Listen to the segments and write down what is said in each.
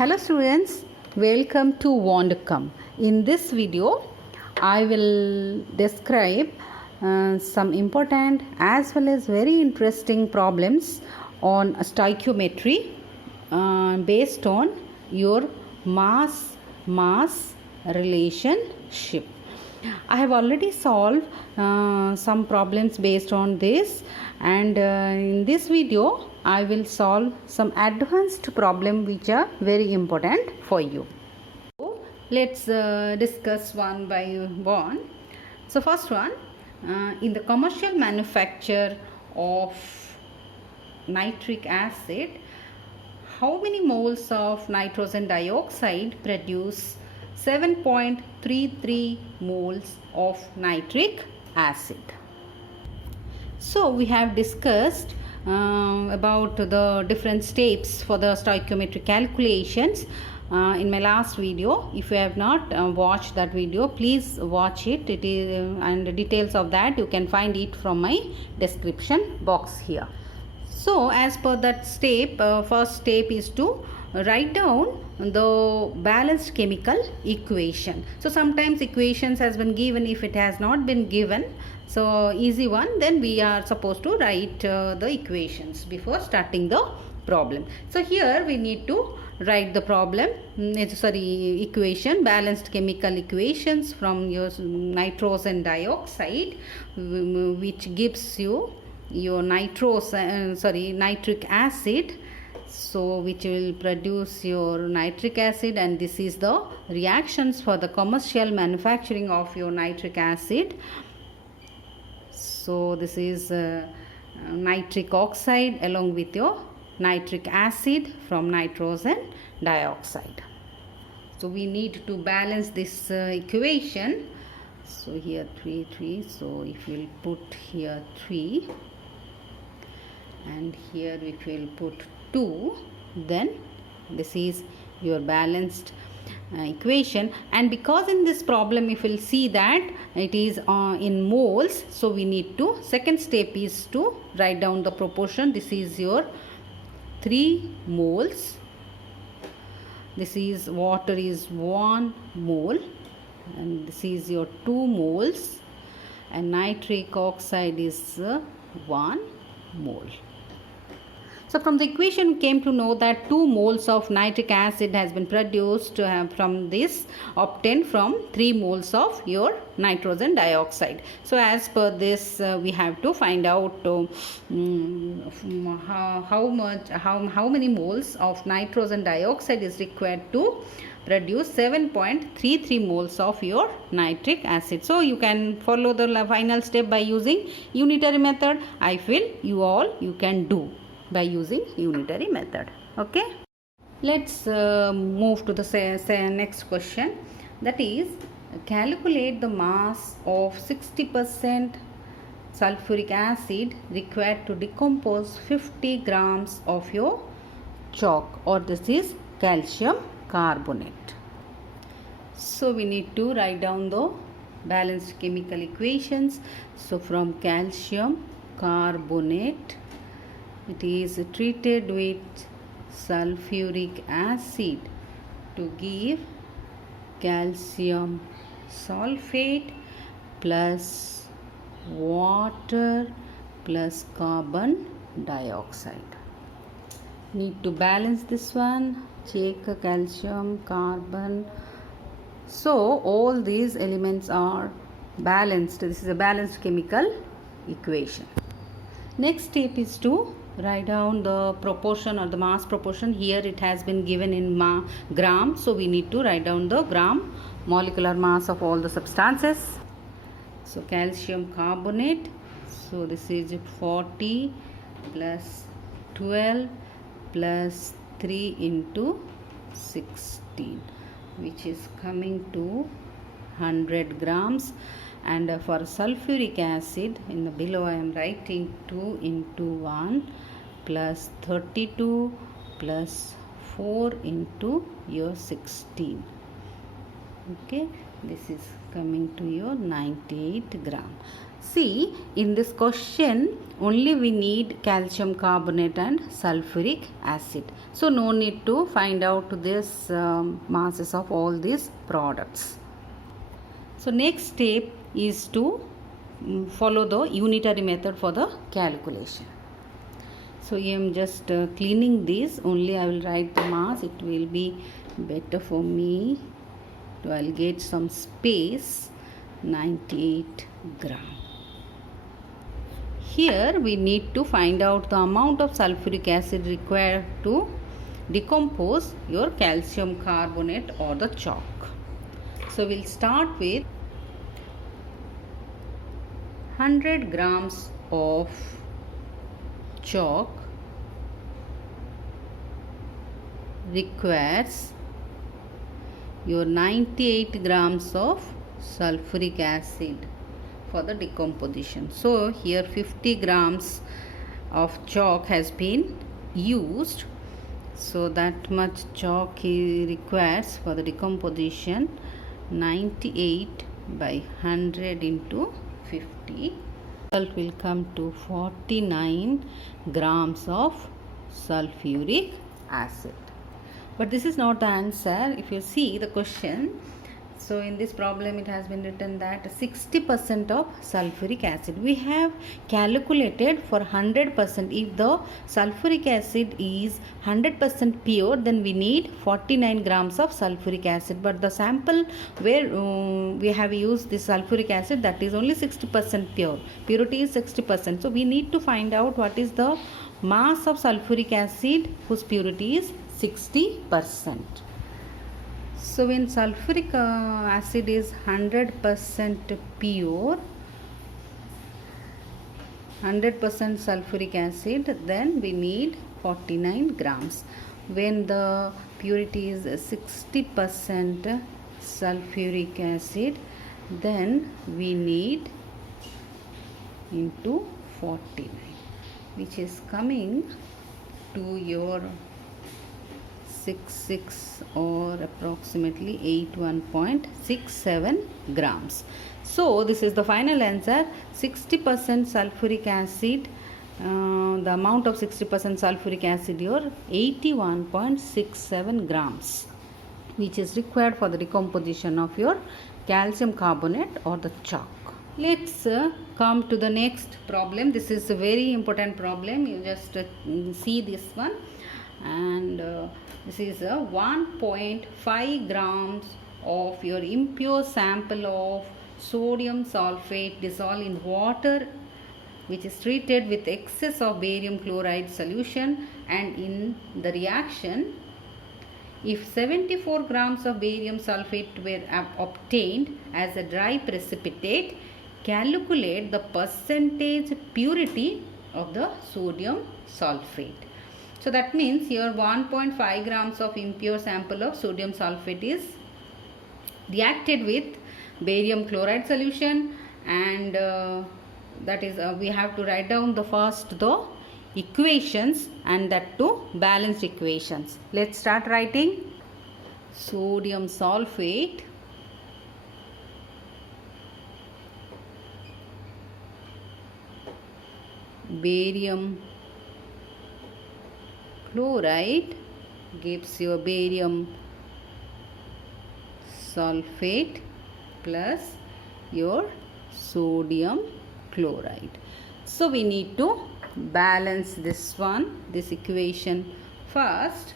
Hello students, welcome to Wandcom. In this video, I will describe some important as well as very interesting problems on stoichiometry based on your mass relationship. I have already solved some problems based on this, and in this video I will solve some advanced problem which are very important for you. So let's discuss one by one. So first one, in the commercial manufacture of nitric acid, how many moles of nitrogen dioxide produce 7.33 moles of nitric acid? So we have discussed about the different steps for the stoichiometric calculations in my last video. If you have not watched that video, please watch it. It is and the details of that you can find it from my description box here. So as per that step, first step is to write down the balanced chemical equation. So sometimes equations has been given. If it has not been given, so easy one, then we are supposed to write the equations before starting the problem. So here we need to write the problem, equation, balanced chemical equations from your nitrogen dioxide, which gives you your nitric acid, so which will produce your nitric acid, and this is the reactions for the commercial manufacturing of your nitric acid. So this is nitric oxide along with your nitric acid from nitrogen dioxide. So we need to balance this equation. So here 3, so if we will put here 3 and here if we will put 2, then this is your balanced equation. And because in this problem if you will see that it is in moles, so we need to, second step is to write down the proportion. This is your 3 moles, this is water is 1 mole, and this is your 2 moles, and nitric oxide is 1 mole. So from the equation came to know that 2 moles of nitric acid has been produced from this, obtained from 3 moles of your nitrogen dioxide. So as per this we have to find out how many moles of nitrogen dioxide is required to produce 7.33 moles of your nitric acid. So you can follow the final step by using unitary method. I feel you can do by using unitary method. Okay, let's move to the next question, that is calculate the mass of 60% sulfuric acid required to decompose 50 grams of your chalk, or this is calcium carbonate. So we need to write down the balanced chemical equations. So from calcium carbonate, it is treated with sulfuric acid to give calcium sulfate plus water plus carbon dioxide. Need to balance this one, check calcium, carbon. So all these elements are balanced. This is a balanced chemical equation. Next step is to write down the proportion or the mass proportion. Here it has been given in gram, so we need to write down the gram molecular mass of all the substances. So calcium carbonate, so this is 40 plus 12 plus 3 into 16, which is coming to 100 grams. And for sulfuric acid, in the below I am writing 2 into 1 plus 32 plus 4 into your 16. Okay, this is coming to your 98 gram. See, in this question only we need calcium carbonate and sulfuric acid. So no need to find out this masses of all these products. So next step is to follow the unitary method for the calculation. So I am just cleaning this. Only I will write the mass. It will be better for me to allocate some space. 98 gram. Here we need to find out the amount of sulfuric acid required to decompose your calcium carbonate or the chalk. So we'll start with 100 grams of chalk requires your 98 grams of sulfuric acid for the decomposition. So here 50 grams of chalk has been used. So that much chalk requires for the decomposition. 98 by 100 into 50. Result will come to 49 grams of sulfuric acid. But this is not the answer. If you see the question, so in this problem it has been written that 60% of sulfuric acid. We have calculated for 100%. If the sulfuric acid is 100% pure, then we need 49 grams of sulfuric acid. But the sample where we have used this sulfuric acid, that is only 60% pure. Purity is 60%. So we need to find out what is the mass of sulfuric acid whose purity is 60%. So when sulfuric acid is 100% pure, 100% sulfuric acid, then we need 49 grams. When the purity is 60% sulfuric acid, then we need into 49, which is coming to your 66 or approximately 81.67 grams. So this is the final answer. 60% sulfuric acid, the amount of 60% sulfuric acid, your 81.67 grams, which is required for the decomposition of your calcium carbonate or the chalk. Let's come to the next problem. This is a very important problem. You just see this one, and this is a 1.5 grams of your impure sample of sodium sulfate dissolved in water, which is treated with excess of barium chloride solution, and in the reaction, if 74 grams of barium sulfate were obtained as a dry precipitate, calculate the percentage purity of the sodium sulfate. So that means here 1.5 grams of impure sample of sodium sulfate is reacted with barium chloride solution, and that is we have to write down the first the equations, and that to balanced equations. Let's start writing. Sodium sulfate barium chloride gives you barium sulfate plus your sodium chloride. So we need to balance this equation first.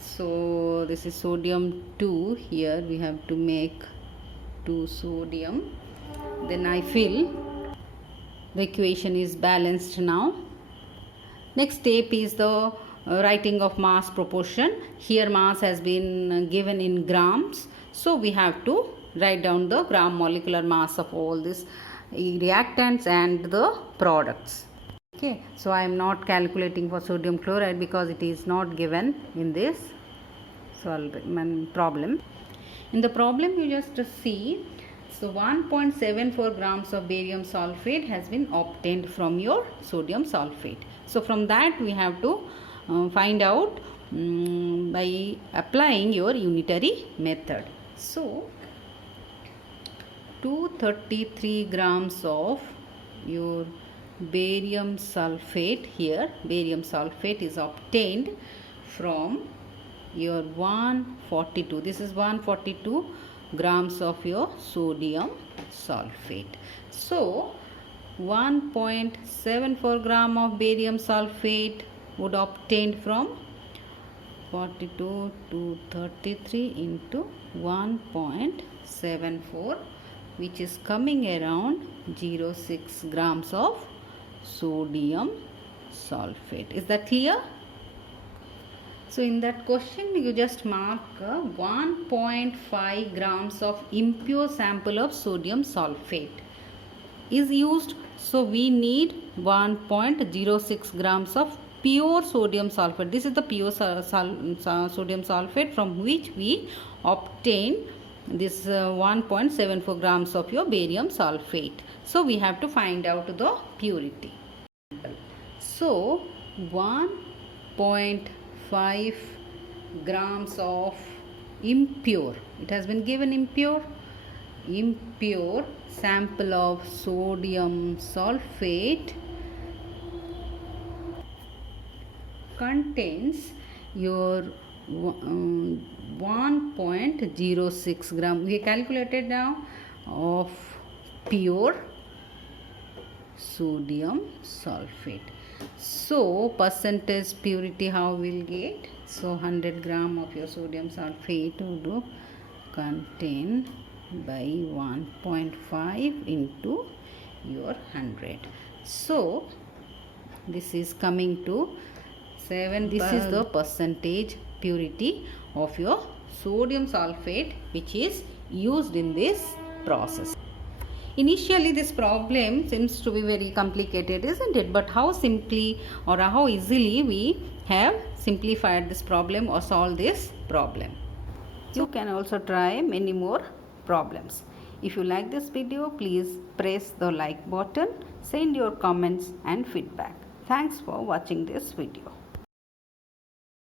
So this is sodium 2. Here we have to make 2 sodium. Then I fill. The equation is balanced now. Next step is the writing of mass proportion. Here mass has been given in grams, so we have to write down the gram molecular mass of all these reactants and the products. Okay, so I am not calculating for sodium chloride because it is not given in this problem. In the problem you just see, so 1.74 grams of barium sulfate has been obtained from your sodium sulfate. So from that we have to find out by applying your unitary method. So 233 grams of your barium sulfate. Here barium sulfate is obtained from your 142, this is 142 grams of your sodium sulfate. So 1.74 gram of barium sulfate would obtained from 42 to 33 into 1.74, which is coming around 0.6 grams of sodium sulfate. Is that clear? So in that question you just mark 1.5 grams of impure sample of sodium sulfate is used. So we need 1.06 grams of pure sodium sulfate. This is the pure sodium sulfate from which we obtain this 1.74 grams of your barium sulfate. So we have to find out the purity. So 1.5 grams of impure, it has been given impure sample of sodium sulfate contains your 1.06 gram. We calculated now of pure sodium sulfate. So percentage purity how we'll get? So 100 gram of your sodium sulfate would contain by 1.5 into your 100. So this is coming to 7. This is the percentage purity of your sodium sulfate which is used in this process. Initially this problem seems to be very complicated, isn't it? But how simply or how easily we have simplified this problem or solved this problem. You can also try many more problems. If you like this video, please press the like button, send your comments and feedback. Thanks for watching this video.